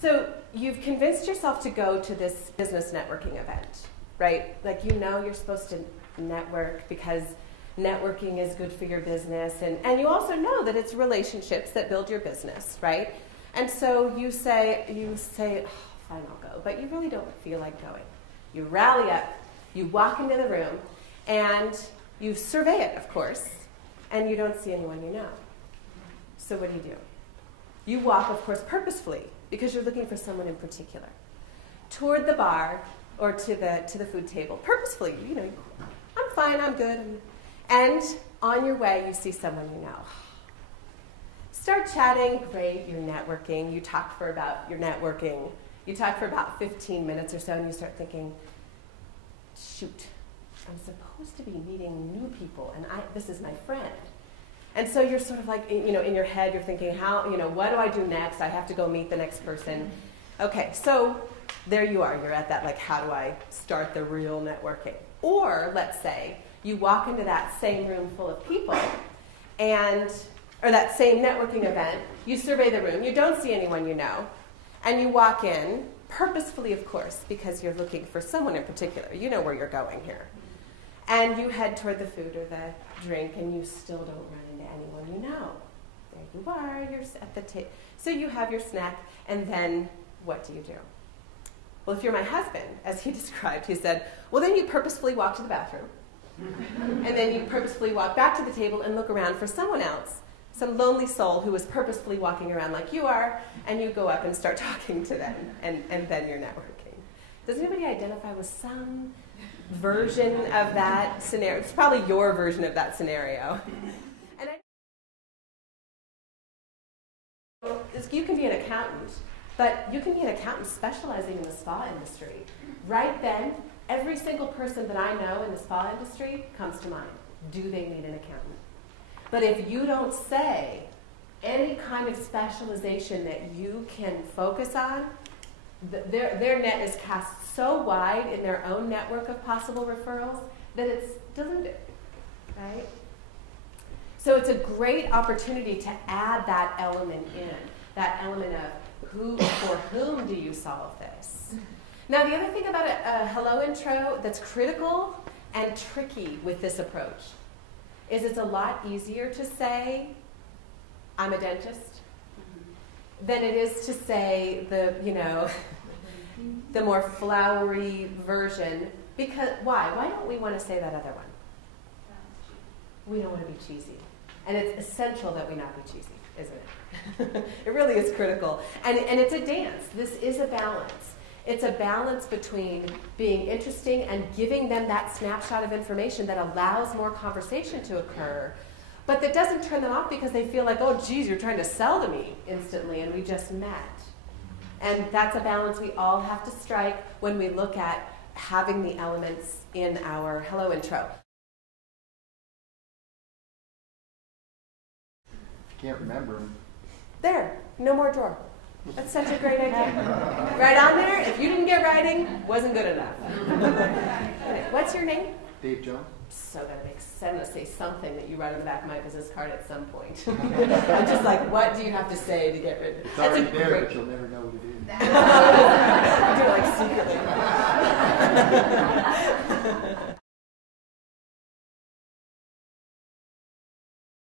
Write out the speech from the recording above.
So you've convinced yourself to go to this business networking event, right? Like you know you're supposed to network because networking is good for your business. And you also know that it's relationships that build your business, right? And so you say, oh, fine, I'll go. But you really don't feel like going. You rally up, you walk into the room, and you survey it, of course, and you don't see anyone you know. So what do? You walk, of course, purposefully, because you're looking for someone in particular, toward the bar or to the food table, purposefully. You know, I'm fine, I'm good. And on your way, you see someone you know. Start chatting, great, you're networking. You talk for about your networking. You talk for about 15 minutes or so, and you start thinking, shoot, I'm supposed to be meeting new people, and this is my friend. And so you're sort of like, you know, in your head, you're thinking, what do I do next? I have to go meet the next person. Okay, so there you are. You're at that, like, how do I start the real networking? Or, let's say, you walk into that same room full of people, or that same networking event, you survey the room, you don't see anyone you know, and you walk in, purposefully, of course, because you're looking for someone in particular. You know where you're going here. And you head toward the food or the drink, and you still don't run into anyone you know. There you are, you're at the table. So you have your snack, and then what do? Well, if you're my husband, as he described, he said, well, then you purposefully walk to the bathroom, and then you purposefully walk back to the table and look around for someone else, some lonely soul who is purposefully walking around like you are, and you go up and start talking to them, and then you're networking. Does anybody identify with some version of that scenario? It's probably your version of that scenario. And you can be an accountant, but you can be an accountant specializing in the spa industry. Right then, every single person that I know in the spa industry comes to mind. Do they need an accountant? But if you don't say any kind of specialization that you can focus on, their net is cast so wide in their own network of possible referrals that it's diluted, right? So it's a great opportunity to add that element in, that element of for whom do you solve this? Now, the other thing about a hello intro that's critical and tricky with this approach is it's a lot easier to say, I'm a dentist, than it is to say the more flowery version. Because why? Why don't we want to say that other one? We don't want to be cheesy. And it's essential that we not be cheesy, isn't it? It really is critical. And it's a dance. This is a balance. It's a balance between being interesting and giving them that snapshot of information that allows more conversation to occur, but that doesn't turn them off because they feel like, oh, geez, you're trying to sell to me instantly, and we just met. And that's a balance we all have to strike when we look at having the elements in our hello intro. Can't remember them. There, no more drawer. That's such a great idea. Right on there, if you didn't get writing, wasn't good enough. What's your name? Dave Jones. So that makes sense to say something that you write on the back of my business card at some point. I'm just like, what do you have to say to get rid of it? It's already there, but you'll never know what it is. I do it like secretly.